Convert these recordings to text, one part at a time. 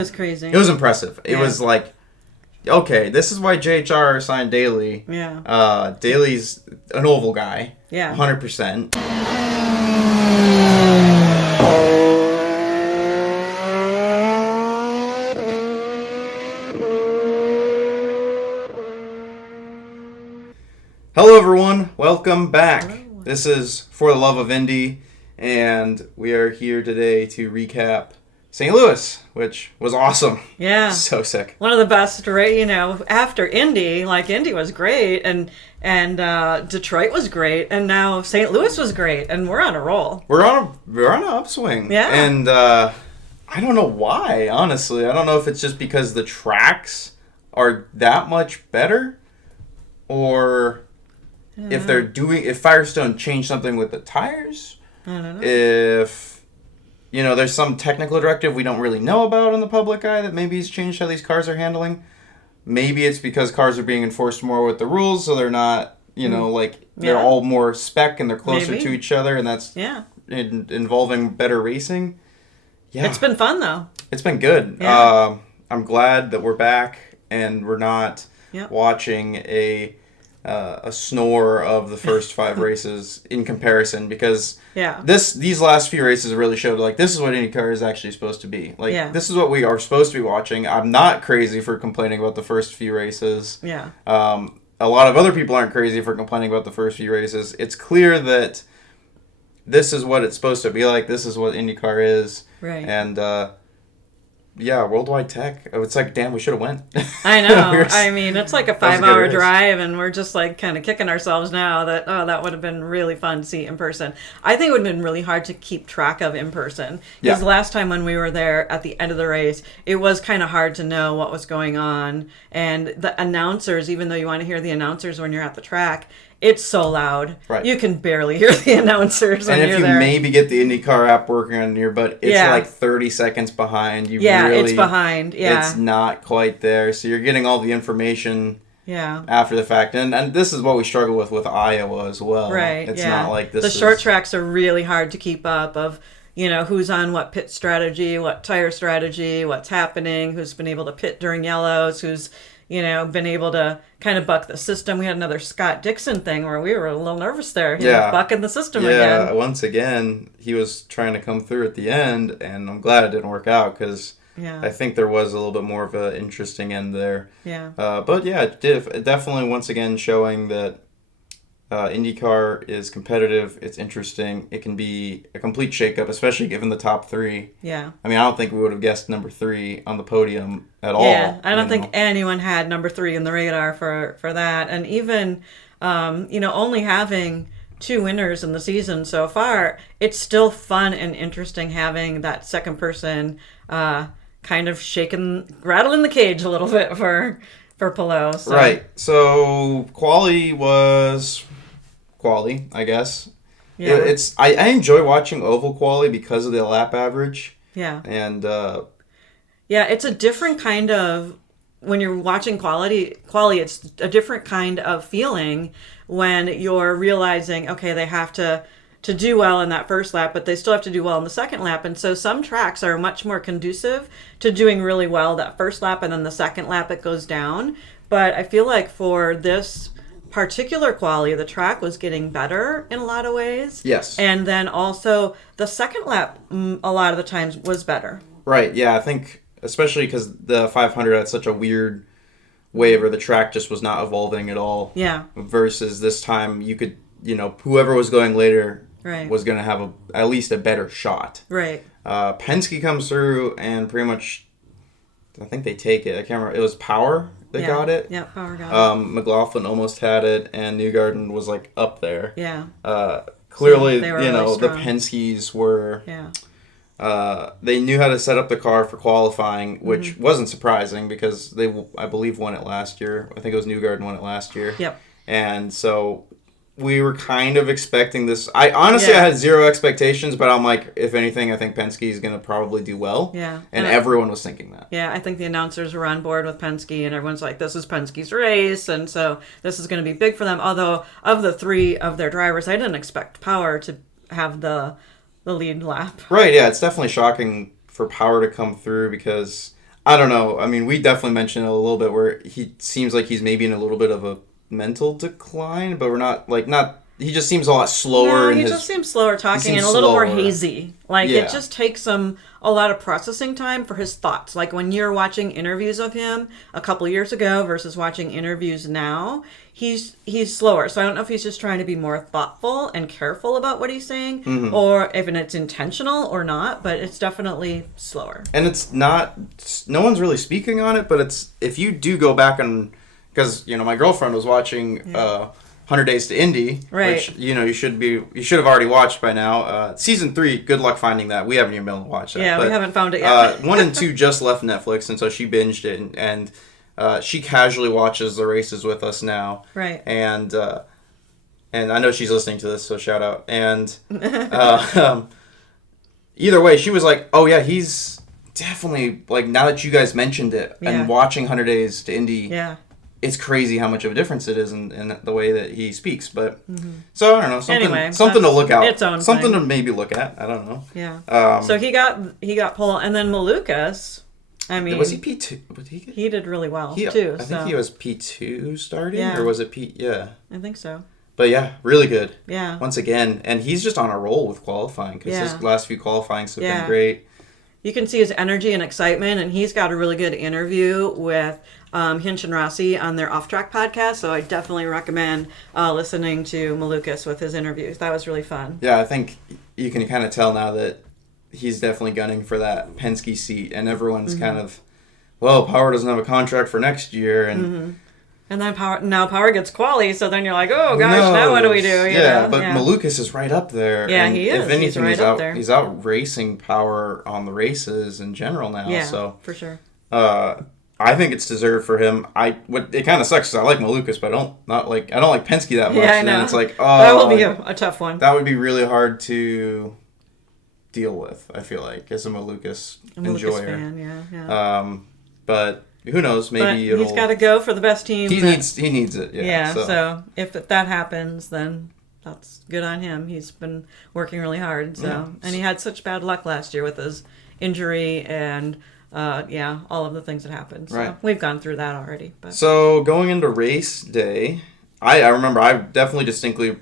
was crazy. It was impressive. It was like, okay, this is why JHR signed Daly. Yeah. Daly's an oval guy. Yeah. 100%. Hello, everyone. Welcome back. Hello. This is For the Love of Indy, and we are here today to recap St. Louis, which was awesome. Yeah. So sick. One of the best, right? You know, after Indy, like Indy was great, and Detroit was great, and now St. Louis was great, and we're on a roll. We're on an upswing. Yeah. And I don't know why, honestly. I don't know if it's just because the tracks are that much better, or if Firestone changed something with the tires. I don't know. If there's some technical directive we don't really know about in the public eye that maybe has changed how these cars are handling. Maybe it's because cars are being enforced more with the rules, so they're not, they're all more spec and they're closer to each other, and that's involving better racing. Yeah. It's been fun, though. It's been good. Yeah. I'm glad that we're back and we're not watching a snore of the first 5 races in comparison, because these last few races really showed this is what IndyCar is actually supposed to be. This is what we are supposed to be watching. I'm not crazy for complaining about the first few races. Yeah. A lot of other people aren't crazy for complaining about the first few races. It's clear that this is what it's supposed to be like. This is what IndyCar is. Right. And Worldwide Tech. It's like, damn, we should have went. I know. I mean, it's like a 5-hour drive, and we're just kind of kicking ourselves now that, that would have been really fun to see in person. I think it would have been really hard to keep track of in person. Because last time when we were there at the end of the race, it was kind of hard to know what was going on. And the announcers, even though you want to hear the announcers when you're at the track, it's so loud. Right. You can barely hear the announcers when you're there. And if you maybe get the IndyCar app working on your butt, it's like 30 seconds behind. It's behind. Yeah. It's not quite there. So you're getting all the information after the fact. And this is what we struggle with Iowa as well. Right. It's not like this. The short tracks are really hard to keep up of, who's on what pit strategy, what tire strategy, what's happening, who's been able to pit during yellows, who's been able to kind of buck the system. We had another Scott Dixon thing where we were a little nervous there. He was bucking the system again. Yeah, once again, he was trying to come through at the end, and I'm glad it didn't work out because I think there was a little bit more of an interesting end there. Yeah. But yeah, it definitely once again showing that IndyCar is competitive, it's interesting, it can be a complete shakeup, especially given the top 3. Yeah. I mean, I don't think we would have guessed number 3 on the podium at all. Yeah, I don't think anyone had number 3 in the radar for that. And even, only having 2 winners in the season so far, it's still fun and interesting having that second person kind of rattling the cage a little bit for Palou. So. Right. So, quali, I guess. Yeah. I enjoy watching oval quali because of the lap average. Yeah. And it's a different kind of, when you're watching quali, it's a different kind of feeling when you're realizing, okay, they have to do well in that first lap, but they still have to do well in the second lap. And so some tracks are much more conducive to doing really well that first lap, and then the second lap it goes down. But I feel like for this particular quali, the track was getting better in a lot of ways. Yes. And then also the second lap a lot of the times was better. Right, yeah, I think especially because the 500 had such a weird way where the track just was not evolving at all. Yeah. Versus this time you could, whoever was going later was going to have at least a better shot. Right. Penske comes through and pretty much, I think they take it. I can't remember. It was Power that got it. Yeah, Power got it. McLaughlin almost had it, and Newgarden was up there. Yeah. Clearly, so really the Penske's were. Yeah. They knew how to set up the car for qualifying, which wasn't surprising because they, I believe, won it last year. I think it was Newgarden won it last year. Yep. And so we were kind of expecting this. I had zero expectations, but I'm like, if anything, I think Penske is going to probably do well. Yeah. And everyone was thinking that. Yeah, I think the announcers were on board with Penske, and everyone's like, this is Penske's race, and so this is going to be big for them. Although, of the 3 of their drivers, I didn't expect Power to have the lead lap. Right, yeah, it's definitely shocking for Power to come through because I don't know. I mean, we definitely mentioned it a little bit where he seems like he's maybe in a little bit of a mental decline, but we're not. He just seems a lot slower. No, he just seems slower talking and a little more hazy. Like, it just takes him a lot of processing time for his thoughts. Like, when you're watching interviews of him a couple years ago versus watching interviews now, he's slower. So I don't know if he's just trying to be more thoughtful and careful about what he's saying, or if it's intentional or not, but it's definitely slower. And it's not, no one's really speaking on it, but it's, if you do go back and, because, my girlfriend was watching 100 Days to Indy, which, you should have already watched by now. Season 3, good luck finding that. We haven't even been able to watch that. Yeah, but we haven't found it yet. 1 and 2 just left Netflix, and so she binged it, and she casually watches the races with us now. Right. And I know she's listening to this, so shout out. And either way, she was like, oh yeah, he's definitely, like, now that you guys mentioned it, and watching 100 Days to Indy, it's crazy how much of a difference it is in the way that he speaks. But so I don't know, something to look out, something to maybe look at. I don't know. Yeah. So he got pole, and then Malukas. I mean, was he P2? He did really well too. I think he was P2 starting, or was it P? Yeah, I think so. But yeah, really good. Yeah. Once again, and he's just on a roll with qualifying because his last few qualifyings have been great. You can see his energy and excitement, and he's got a really good interview with Hinch and Rossi on their Off Track podcast, so I definitely recommend listening to Malukas with his interviews. That was really fun. Yeah, I think you can kind of tell now that he's definitely gunning for that Penske seat, and everyone's kind of, well, Power doesn't have a contract for next year, and and then Power gets quali, so then you're like, oh gosh, now what do we do? But Malukas is right up there. Yeah, and he is. If anything, he's right up there. He's out racing Power on the races in general now. Yeah, so for sure. I think it's deserved for him. It kind of sucks because I like Malukas, but I don't like Penske that much. Yeah, I know. And it's like, that will be a tough one. That would be really hard to deal with, I feel like, as a Malukas enjoyer. Fan, yeah. But who knows? Maybe he's got to go for the best team. He needs it. Yeah. So if that happens, then that's good on him. He's been working really hard. So and he had such bad luck last year with his injury and all of the things that happened. So we've gone through that already. But. So going into race day, I remember I definitely distinctly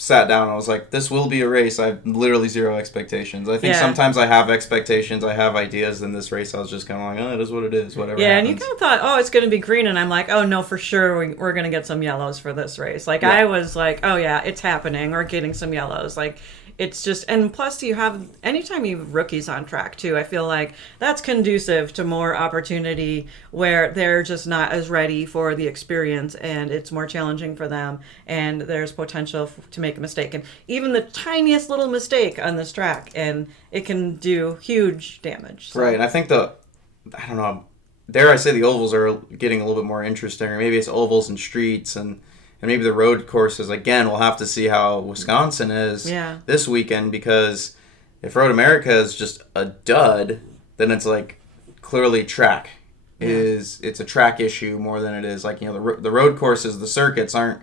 sat down and I was like, this will be a race. I have literally zero expectations. I think sometimes I have expectations, I have ideas. In this race, I was just kind of like, oh, it is what it is, whatever happens. And you kind of thought, oh, it's going to be green. And I'm like, oh, no, for sure we're going to get some yellows for this race. Like, I was like, oh, yeah, it's happening. We're getting some yellows. Like, it's just, and plus anytime you have rookies on track too, I feel like that's conducive to more opportunity where they're just not as ready for the experience and it's more challenging for them and there's potential to make a mistake. And even the tiniest little mistake on this track and it can do huge damage. So. Right. And I think I don't know, dare I say the ovals are getting a little bit more interesting, or maybe it's ovals and streets and maybe the road courses. Again, we'll have to see how Wisconsin is this weekend, because if Road America is just a dud, then it's like clearly track it's a track issue more than it is like, the road courses, the circuits aren't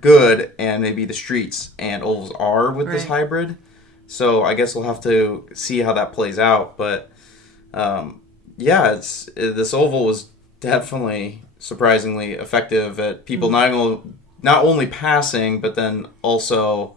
good, and maybe the streets and ovals are with this hybrid. So I guess we'll have to see how that plays out. But this oval was definitely surprisingly effective at people not only passing, but then also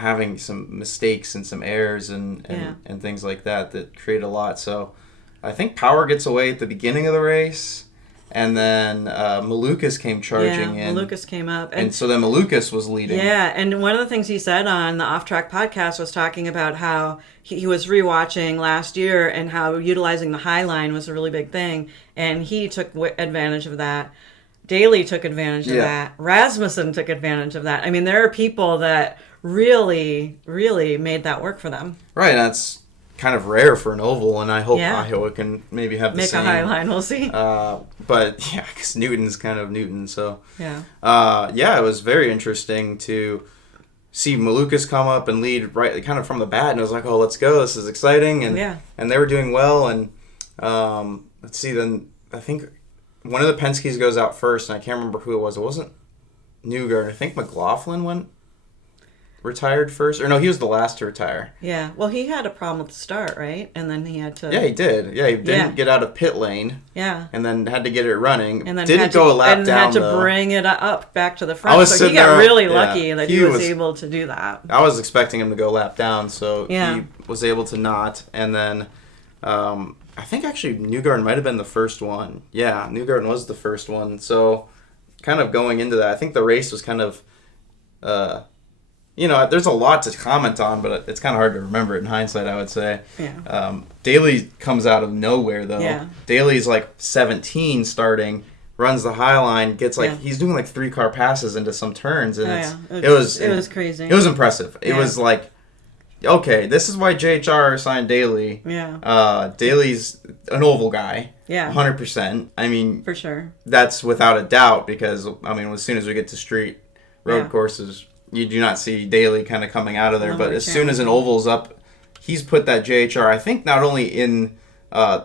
having some mistakes and some errors and things like that create a lot. So I think Power gets away at the beginning of the race, and then Malukas came charging in. Malukas came up. And so then Malukas was leading. Yeah, and one of the things he said on the Off Track podcast was talking about how he was rewatching last year and how utilizing the high line was a really big thing, and he took advantage of that. Daly took advantage of that. Rasmussen took advantage of that. I mean, there are people that really, really made that work for them. Right, that's kind of rare for an oval, and I hope Iowa can maybe have the same. Make a high line, we'll see. But because Newton's kind of Newton, so it was very interesting to see Malukas come up and lead right kind of from the bat, and I was like, oh, let's go, this is exciting, and they were doing well, and let's see, then I think one of the Penskes goes out first, and I can't remember who it was. It wasn't Newgard. I think McLaughlin went retired first, or no, he was the last to retire. Yeah. Well, he had a problem with the start, right? And then he had to. Yeah, he did. Yeah, he didn't get out of pit lane. Yeah. And then had to get it running. And then didn't go a lap and down. had to though. bring it up back to the front. So he got really lucky that he was able to do that. I was expecting him to go lap down, so he was able to not. And then I think actually Newgarden might have been the first one. Yeah, Newgarden was the first one. So kind of going into that, I think the race was kind of. There's a lot to comment on, but it's kind of hard to remember it in hindsight, I would say. Yeah. Daly comes out of nowhere, though. Yeah. Daly's like 17 starting, runs the high line, gets he's doing like 3-car passes into some turns, and it was crazy. It was impressive. It was like, okay, this is why JHR signed Daly. Yeah. Daly's an oval guy. Yeah. 100%. I mean, for sure. That's without a doubt, because I mean, as soon as we get to street road courses, you do not see Daly kind of coming out of there. But as soon as an oval's up, he's put that JHR, I think, not only in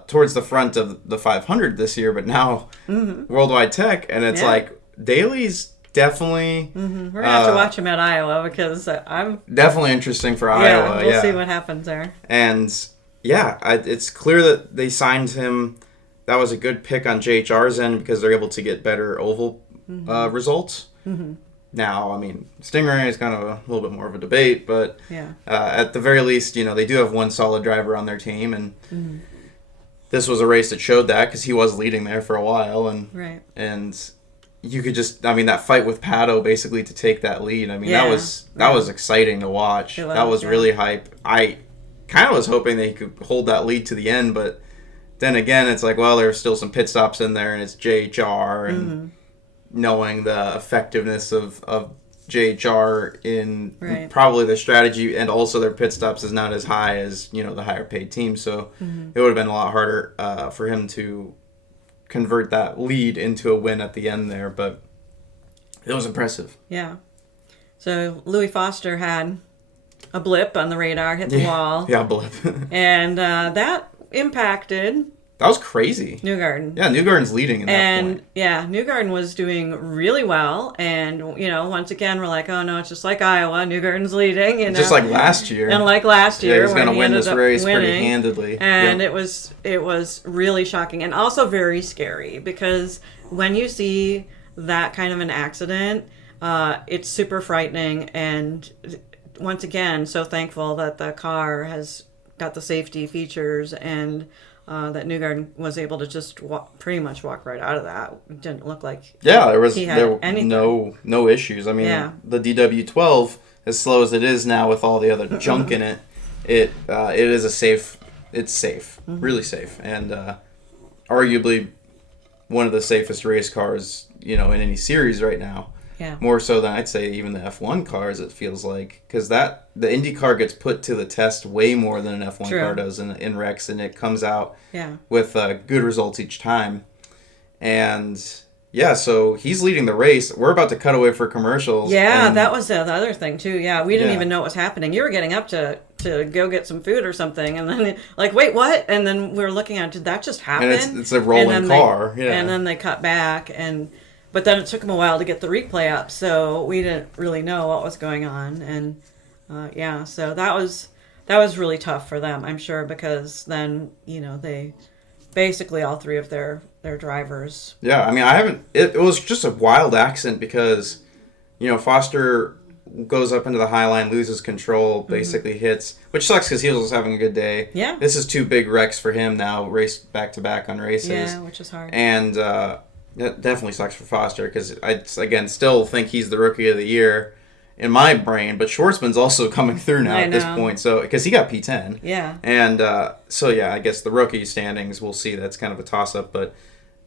towards the front of the 500 this year, but now Worldwide Tech. And it's like, Daly's definitely... We're going to have to watch him at Iowa, because I'm... Definitely interesting for Iowa. We'll see what happens there. And, it's clear that they signed him. That was a good pick on JHR's end, because they're able to get better oval results. Mm-hmm. Now, I mean, Stingray is kind of a little bit more of a debate, but at the very least, they do have one solid driver on their team, and this was a race that showed that, because he was leading there for a while, and you could just, I mean, that fight with Pato basically to take that lead. I mean, that was exciting to watch. That was really hype. I kind of was hoping they could hold that lead to the end, but then again, it's like, well, there's still some pit stops in there, and it's JHR, and knowing the effectiveness of JHR in probably their strategy, and also their pit stops is not as high as the higher paid team, so it would have been a lot harder for him to convert that lead into a win at the end there, but it was impressive. Yeah. So Louis Foster had a blip on the radar, hit the wall. Yeah, blip. And that impacted... That was crazy. Newgarden. Yeah, Newgarden's leading in that point. Yeah, Newgarden was doing really well. And, once again, we're like, oh, no, it's just like Iowa. Newgarden's leading. Just like last year. And like last year. Yeah, he's going to win this race pretty handedly. And it was really shocking. And also very scary. Because when you see that kind of an accident, it's super frightening. And once again, so thankful that the car has got the safety features, and... that Newgarden was able to just pretty much walk right out of that. It didn't look like there was anything. no issues. I mean, the DW12, as slow as it is now with all the other junk in it, it is it's safe, really safe, and arguably one of the safest race cars in any series right now. Yeah. More so than I'd say even the F1 cars, it feels like. Because the IndyCar gets put to the test way more than an F1 car does in wrecks, and it comes out with good results each time. And, so he's leading the race. We're about to cut away for commercials. Yeah, that was the other thing, too. Yeah, we didn't even know what was happening. You were getting up to go get some food or something, and then, like, wait, what? And then we were looking at, did that just happen? And it's a rolling car. And then they cut back, but then it took them a while to get the replay up, so we didn't really know what was going on. And so that was really tough for them, I'm sure, because then they basically all three of their drivers. Yeah, I mean, it was just a wild accident because Foster goes up into the high line, loses control, basically hits, which sucks because he was having a good day. Yeah, this is 2 big wrecks for him now, race back to back on races. Yeah, which is hard. And that definitely sucks for Foster because I, again, still think he's the Rookie of the Year in my brain. But Schwartzman's also coming through now at this point, so because he got P10. Yeah. And I guess the rookie standings, we'll see. That's kind of a toss-up. But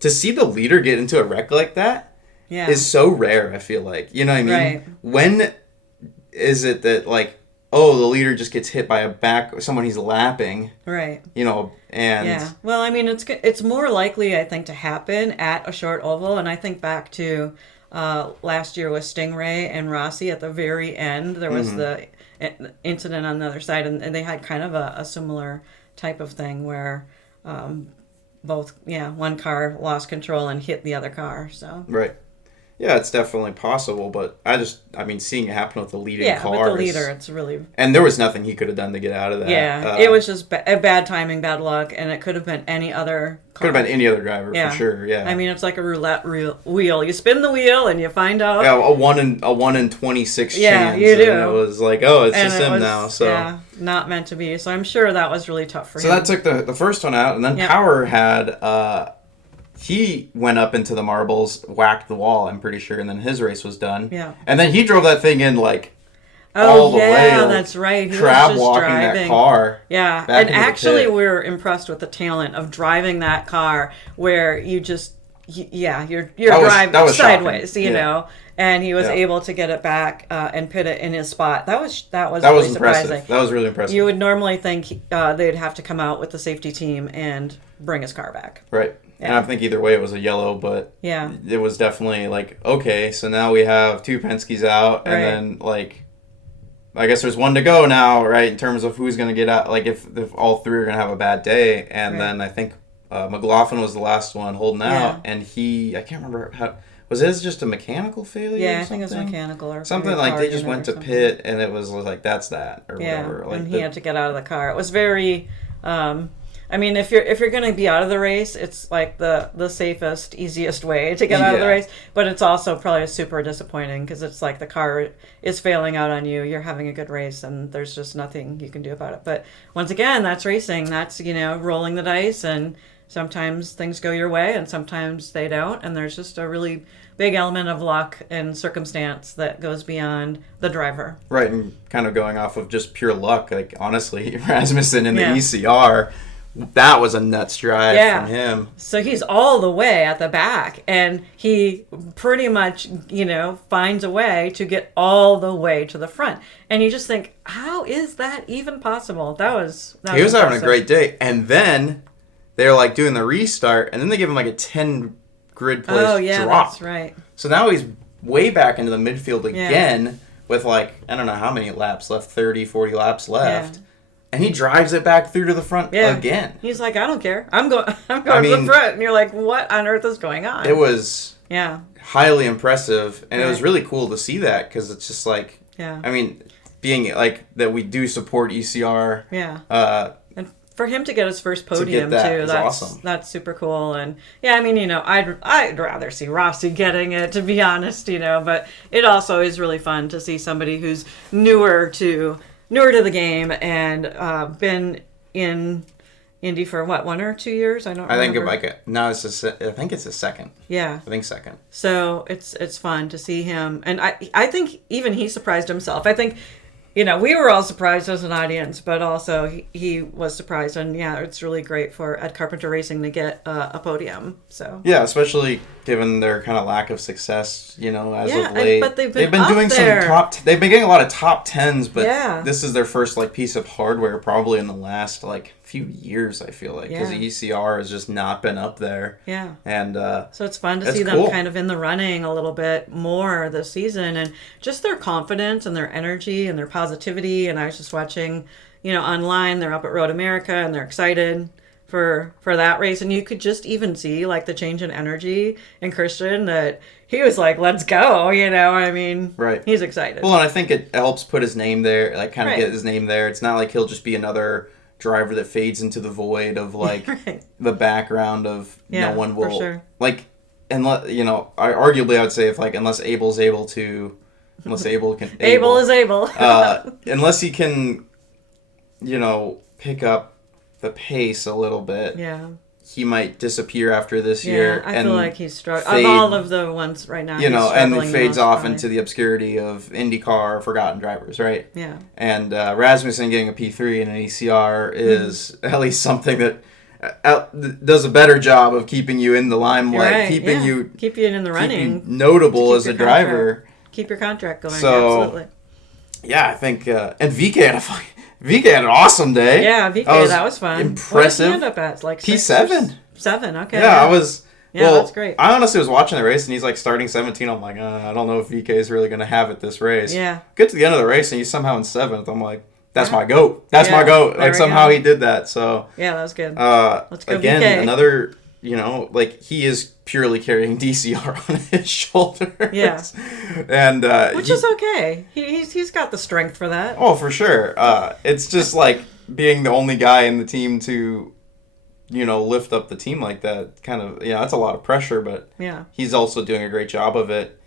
to see the leader get into a wreck like that is so rare, I feel like. You know what I mean? Right. When is it that, like, the leader just gets hit by someone he's lapping. Right. And... Yeah. Well, I mean, it's more likely, I think, to happen at a short oval. And I think back to last year with Stingray and Rossi at the very end. There was the incident on the other side, and they had kind of a similar type of thing where one car lost control and hit the other car. So. Right. Yeah, it's definitely possible, but I mean, seeing it happen with the leading car. Yeah, with the leader, it's really... And there was nothing he could have done to get out of that. Yeah, it was just bad timing, bad luck, and it could have been any other car. Could have been any other driver, for sure, yeah. I mean, it's like a roulette wheel. You spin the wheel, and you find out... Yeah, a 1 in 26 chance. Yeah, you do. And it was like, oh, it's just him now, so... Yeah, not meant to be. So I'm sure that was really tough for him. So that took the first one out, and then Power had... he went up into the marbles, whacked the wall, I'm pretty sure, and then his race was done. Yeah. And then he drove that thing in, like, all the way. Oh, yeah, that's right. He crab was just walking driving that car. Yeah, and actually we were impressed with the talent of driving that car where you just, you're driving sideways, you know, and he was able to get it back and pit it in his spot. That was really surprising. That was really impressive. You would normally think they'd have to come out with the safety team and bring his car back. Right. Yeah. And I think either way it was a yellow, but it was definitely like, okay, so now we have 2 Penske's out, and then, like, I guess there's 1 to go now, right, in terms of who's going to get out, like, if all 3 are going to have a bad day, and then I think McLaughlin was the last one holding out, and I can't remember how... Was his just a mechanical failure? Yeah, I think it was mechanical or something like they just went to pit, and it was like, that's that, or whatever. Like, and he had to get out of the car. It was very... I mean, if you're going to be out of the race, it's like the safest, easiest way to get out of the race. But it's also probably super disappointing because it's like the car is failing out on you. You're having a good race, and there's just nothing you can do about it. But once again, that's racing. That's, rolling the dice, and sometimes things go your way, and sometimes they don't. And there's just a really big element of luck and circumstance that goes beyond the driver. Right, and kind of going off of just pure luck. Like, honestly, Rasmussen in the ECR... That was a nuts drive from him. So he's all the way at the back, and he pretty much, finds a way to get all the way to the front. And you just think, how is that even possible? He was having a great day. And then they're like doing the restart, and then they give him like a 10 grid place drop. That's right. So now he's way back into the midfield again with like, I don't know how many laps left, 30, 40 laps left. Yeah. And he drives it back through to the front again. He's like, I don't care. I'm going to the front. And you're like, what on earth is going on? It was highly impressive. And it was really cool to see that because it's just like, I mean, being like that we do support ECR. Yeah. And for him to get his first podium, too, that's awesome. That's super cool. And yeah, I mean, I'd rather see Rossi getting it, to be honest, but it also is really fun to see somebody who's newer to the game and been in Indy for 1 or 2 years? I don't remember. I think it's a second. Yeah. I think second. So it's fun to see him. And I think even he surprised himself. I think, we were all surprised as an audience, but also he was surprised. And it's really great for Ed Carpenter Racing to get a podium. So yeah, especially given their kind of lack of success, as of late. But they've been doing there. They've been getting a lot of top 10s, but this is their first like piece of hardware probably in the last like few years, I feel like, because the ECR has just not been up there. Yeah. And so it's fun to see them kind of in the running a little bit more this season, and just their confidence and their energy and their positivity. And I was just watching, online, they're up at Road America and they're excited for that race, and you could just even see like the change in energy in Christian, that he was like, let's go, I mean, right, he's excited. Well, and I think it helps put his name there, like kind of get his name there. It's not like he'll just be another driver that fades into the void of like the background of no one will, for sure. Like, unless arguably I would say if like unless Abel can Abel is able unless he can pick up the pace a little bit, he might disappear after this year. I feel like he's struggling. Of all of the ones right now, and he fades off into the obscurity of IndyCar forgotten drivers, right? Yeah. And Rasmussen getting a P3 in an ECR is at least something that does a better job of keeping you in the limelight, keep you in the running, keep you notable as a driver. Keep your contract going. So, absolutely. Yeah, I think and VK had an awesome day. Yeah, VK, that was fun. Impressive. What did he end up at? Like P7. 7, okay. Yeah, I was... Yeah, that's great. I honestly was watching the race, and he's like starting 17. I'm like, I don't know if VK is really going to have it this race. Yeah. Get to the end of the race, and he's somehow in 7th. I'm like, that's my GOAT. That's my GOAT. Like, somehow he did that, so... Yeah, that was good. Let's go, again, VK. like he is purely carrying DCR on his shoulders. Yeah. And which is okay. He's got the strength for that. Oh, for sure. It's just like being the only guy in the team to, lift up the team like that. Kind of, that's a lot of pressure, but he's also doing a great job of it.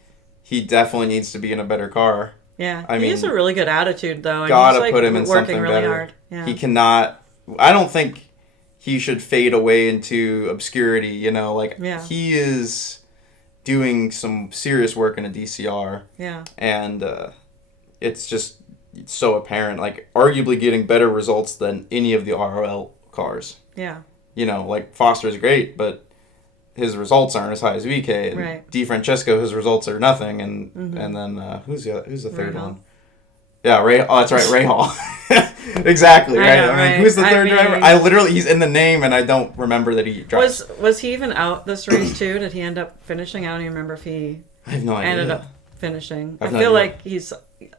He definitely needs to be in a better car. Yeah, he has a really good attitude, though. And gotta he's, put him in something really better. Hard. Yeah. He cannot. I don't think he should fade away into obscurity. He is doing some serious work in a DCR. Yeah, and it's just so apparent. Like arguably getting better results than any of the ROL cars. Yeah. Like Foster's great, but his results aren't as high as VK. And right. DeFrancesco, his results are nothing. And and then who's the third one? Yeah, Ray. Oh, that's right, Ray Hall. Exactly, right? I mean, who's the third driver? I literally, he's in the name, and I don't remember that he drives. Was he even out this race too? Did he end up finishing? I don't even remember if he. I have no idea. Ended up finishing. I feel like he's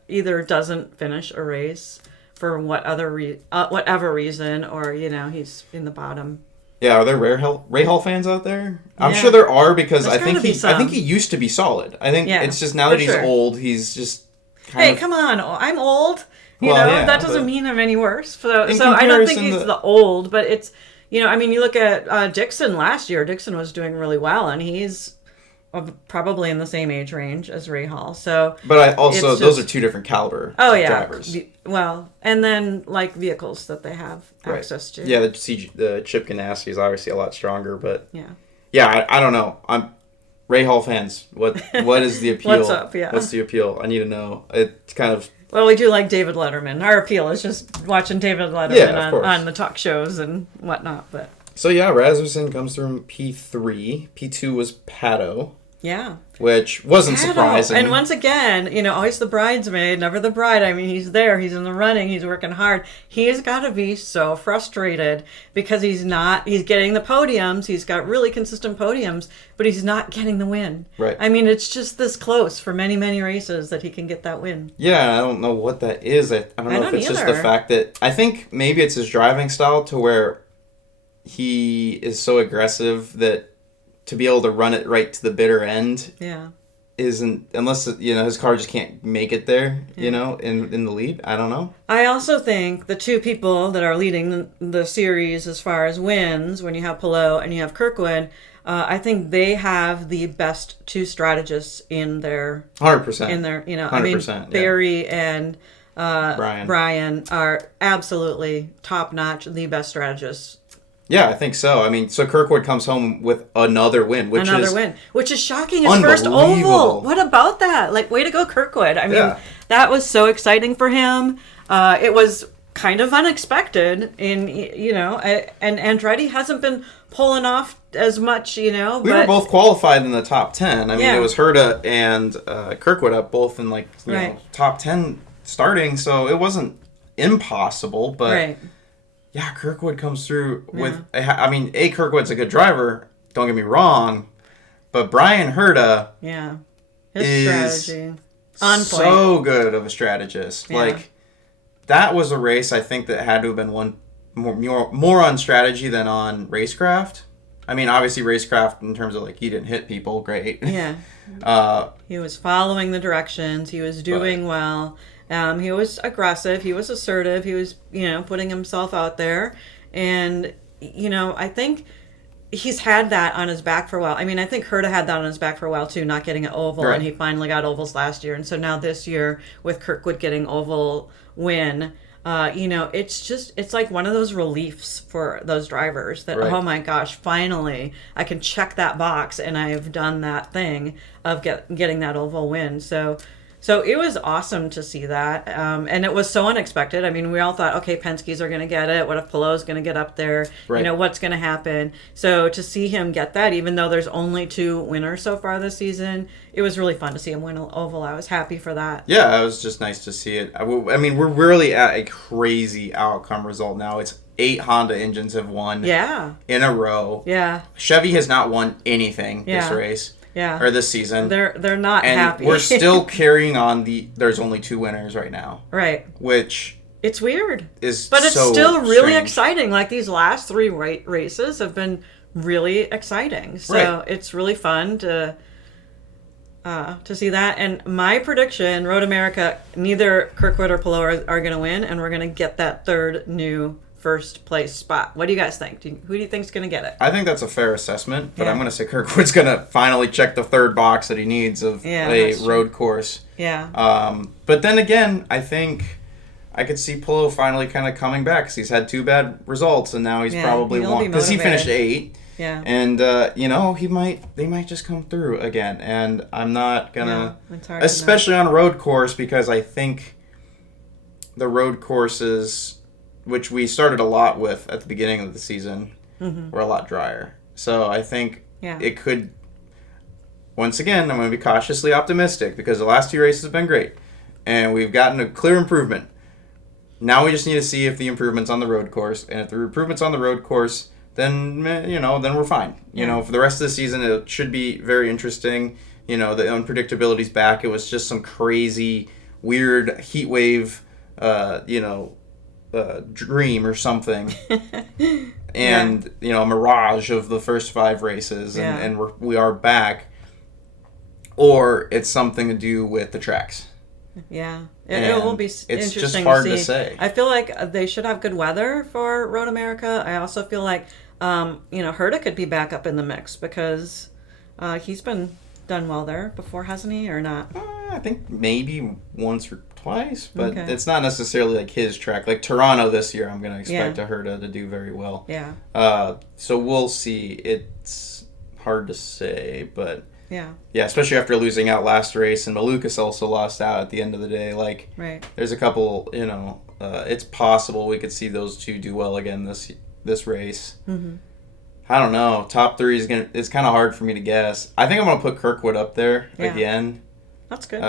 either doesn't finish a race for whatever reason, or he's in the bottom. Yeah, are there Ray Hall fans out there? I'm sure there are, because I think he used to be solid. I think it's just now that he's old, he's just. Come on! I'm old. That doesn't mean I'm any worse. So I don't think he's the old, but it's you look at Dixon last year. Dixon was doing really well, and he's probably in the same age range as Ray Hall. So, but those are two different caliber drivers. Well, and then like vehicles that they have access to. Yeah, the Chip Ganassi is obviously a lot stronger, but I don't know. I'm Ray Hall fans. What is the appeal? What's up? Yeah, what's the appeal? I need to know. It's kind of. Well, we do like David Letterman. Our appeal is just watching David Letterman on the talk shows and whatnot. But so Rasmussen comes through P3. P2 was Pato. Yeah. Which wasn't surprising. And once again, always the bridesmaid, never the bride. I mean, he's there. He's in the running. He's working hard. He's got to be so frustrated because he's getting the podiums. He's got really consistent podiums, but he's not getting the win. Right. I mean, it's just this close for many, many races that he can get that win. Yeah, I don't know what that is. I don't know if it's just the fact that I think maybe it's his driving style to where he is so aggressive that to be able to run it right to the bitter end isn't, unless his car just can't make it there in the lead. I don't know. I also think the two people that are leading the series as far as wins, when you have Palou and you have Kirkwood, I think they have the best two strategists in their 100% in their 100%, Barry and Brian are absolutely top notch, the best strategists. Yeah, I think so. I mean, so Kirkwood comes home with another win, which is shocking. His first oval. What about that? Like, way to go, Kirkwood. I mean, that was so exciting for him. It was kind of unexpected, and Andretti hasn't been pulling off as much, We were both qualified in the top 10. I mean, it was Herta and Kirkwood up both in top 10 starting, so it wasn't impossible, but. Right. Yeah, Kirkwood comes through with. I mean, Kirkwood's a good driver. Don't get me wrong, but Brian Herta, his strategy on point. So good of a strategist. Yeah. Like that was a race I think that had to have been won more on strategy than on racecraft. I mean, obviously racecraft in terms of he didn't hit people, great. Yeah. He was following the directions. He was doing well. He was aggressive. He was assertive. He was, putting himself out there. And, I think he's had that on his back for a while. I mean, I think Herta had that on his back for a while, too, not getting an oval. Right. And he finally got ovals last year. And so now this year, with Kirkwood getting oval win, it's like one of those reliefs for those drivers that, oh my gosh, finally I can check that box and I've done that thing of getting that oval win. So it was awesome to see that. And it was so unexpected. I mean, we all thought, okay, Penske's are going to get it. What if Palou's going to get up there? Right. What's going to happen? So to see him get that, even though there's only 2 winners so far this season, it was really fun to see him win an oval. I was happy for that. Yeah, it was just nice to see it. I mean, we're really at a crazy outcome result now. It's 8 Honda engines have won in a row. Yeah. Chevy has not won anything this race. Yeah. Or this season. They're not and happy. We're still carrying on there's only 2 winners right now. Right. Which It's weird. But it's so still really strange. exciting. Like these last 3 races have been really exciting. So it's really fun to see that. And my prediction, Road America, neither Kirkwood or Palou are going to win, and we're going to get that third new first place spot. What do you guys think? Who do you think is going to get it? I think that's a fair assessment, but I'm going to say Kirkwood's going to finally check the third box that he needs of a road course. Yeah. But then again, I think I could see Palou finally kind of coming back because he's had 2 bad results, and now he's probably won because he finished 8. Yeah. And they might just come through again, and I'm not gonna, especially on a road course, because I think the road courses, which we started a lot with at the beginning of the season, were a lot drier. So I think it could. Once again, I'm going to be cautiously optimistic because the last 2 races have been great, and we've gotten a clear improvement. Now we just need to see if the improvement's on the road course, and if the improvement's on the road course, then then we're fine. For the rest of the season, it should be very interesting. The unpredictability's back. It was just some crazy, weird heat wave, dream or something, and a mirage of the first 5 races, and we are back, or it's something to do with the tracks. Yeah, it will be interesting. It's just hard to say. I feel like they should have good weather for Road America. I also feel like Herta could be back up in the mix because he's been done well there before, hasn't he, or not? I think maybe once or twice, but it's not necessarily like his track. Like Toronto this year, I'm going to expect Herta to do very well. Yeah. So we'll see. It's hard to say, but yeah, especially after losing out last race, and Malukas also lost out at the end of the day. Like, there's a couple. It's possible we could see those 2 do well again this race. Mm-hmm. I don't know. Top 3 is gonna. It's kind of hard for me to guess. I think I'm gonna put Kirkwood up there again. That's good.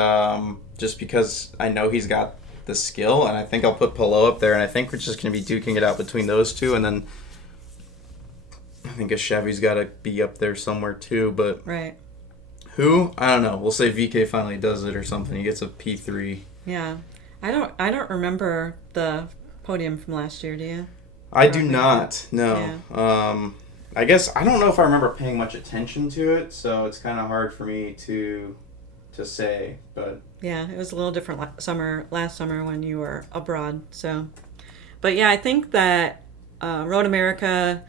Just because I know he's got the skill, and I think I'll put Palou up there, and I think we're just gonna be duking it out between those 2, and then I think a Chevy's got to be up there somewhere too. But who? I don't know. We'll say VK finally does it or something. He gets a P3. Yeah, I don't remember the podium from last year. Do you? I do not. No. Yeah. I guess I don't know if I remember paying much attention to it, so it's kind of hard for me to say. But yeah, it was a little different last summer when you were abroad. So, but yeah, I think that Road America.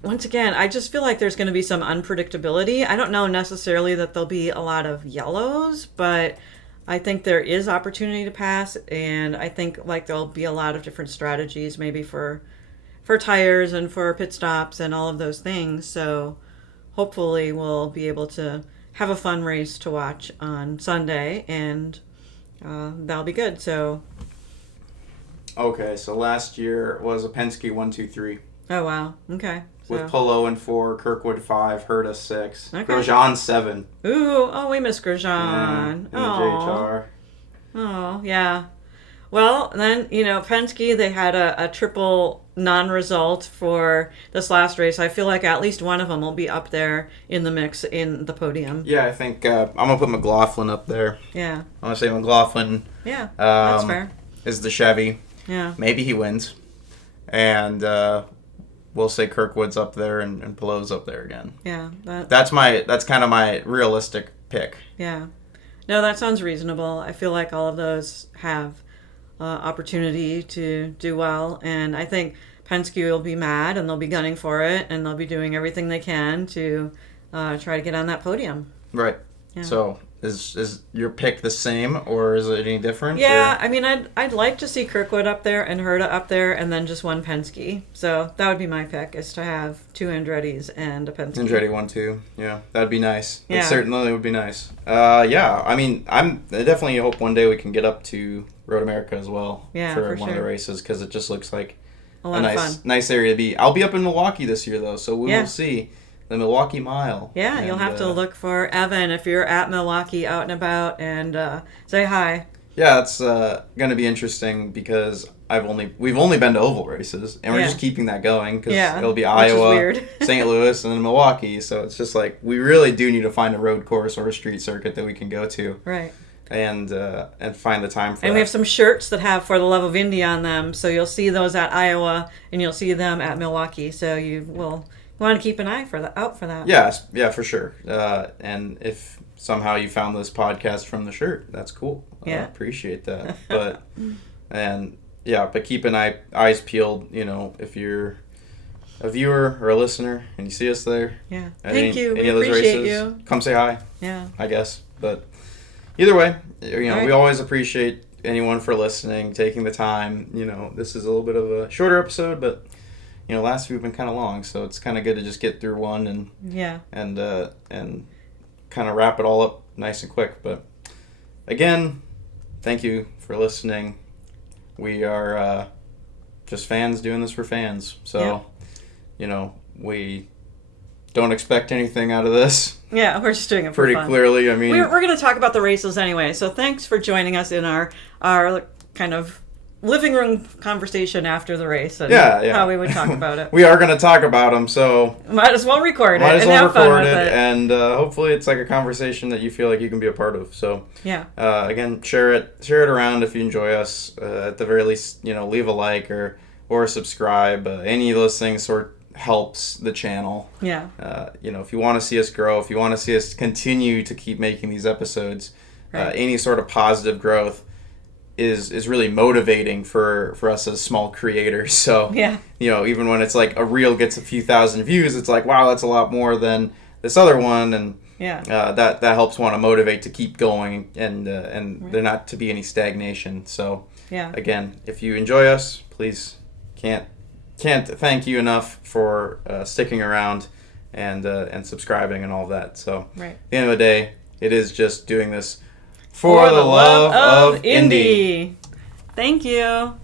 Once again, I just feel like there's going to be some unpredictability. I don't know necessarily that there'll be a lot of yellows, but I think there is opportunity to pass, and I think like there'll be a lot of different strategies maybe for tires and for pit stops and all of those things. So hopefully we'll be able to have a fun race to watch on Sunday, and that'll be good. So okay, so last year was a Penske 1, 2, 3. Oh wow, okay. With Palou in 4, Kirkwood 5, Herta 6, Grosjean 7. Ooh, we miss Grosjean. JHR. Oh, yeah. Well, then, Penske, they had a triple non-result for this last race. I feel like at least one of them will be up there in the mix in the podium. Yeah, I think I'm going to put McLaughlin up there. Yeah. I'm going to say McLaughlin. Yeah, that's fair. Is the Chevy. Yeah. Maybe he wins. And we'll say Kirkwood's up there and Palou's up there again. Yeah. That's kind of my realistic pick. Yeah. No, that sounds reasonable. I feel like all of those have opportunity to do well, and I think Penske will be mad and they'll be gunning for it, and they'll be doing everything they can to try to get on that podium. Right. Yeah. So is your pick the same, or is it any different? Yeah, I mean, I'd like to see Kirkwood up there and Herta up there, and then just one Penske. So that would be my pick, is to have 2 Andretti's and a Penske. Andretti 1, 2. Yeah, that'd be nice. Yeah. It certainly would be nice. Yeah, I mean, I definitely hope one day we can get up to Road America as well. Yeah, for one of the races, because it just looks like a nice, nice area to be. I'll be up in Milwaukee this year though, so we will see. The Milwaukee Mile. Yeah, and you'll have to look for Evan if you're at Milwaukee out and about, and say hi. Yeah, it's going to be interesting because we've only been to oval races, and we're just keeping that going because it'll be Iowa, St. Louis, and then Milwaukee. So it's just like we really do need to find a road course or a street circuit that we can go to. Right. and find the time for And that. we have some shirts that have For the Love of Indy on them, so you'll see those at Iowa and you'll see them at Milwaukee. So you will want to keep an eye out for that. Yeah, for sure. And if somehow you found this podcast from the shirt, that's cool. I appreciate that. But keep eyes peeled. If you're a viewer or a listener and you see us there, thank you. Any of those appreciate races, you. Come say hi. Yeah, I guess. But either way, right. We always appreciate anyone for listening, taking the time. This is a little bit of a shorter episode, but last few have been kind of long, so it's kind of good to just get through one and kind of wrap it all up nice and quick. But again, thank you for listening. We are just fans doing this for fans, so we don't expect anything out of this. Yeah, we're just doing it for pretty fun. Clearly. I mean, we're going to talk about the races anyway. So thanks for joining us in our kind of living room conversation after the race and how we would talk about it. We are going to talk about them, so might as well record it. And hopefully it's like a conversation that you feel like you can be a part of. So again, share it around if you enjoy us. At the very least, leave a like or subscribe. Any of those things helps the channel. If you want to see us grow, if you want to see us continue to keep making these episodes, any sort of positive growth is really motivating for us as small creators. So even when it's like a reel gets a few thousand views, it's like, wow, that's a lot more than this other one, and that helps want to motivate to keep going, and there not to be any stagnation. So again, if you enjoy us, please can't thank you enough for sticking around and subscribing and all that. So at the end of the day, it is just doing this for the love of Indy. Thank you.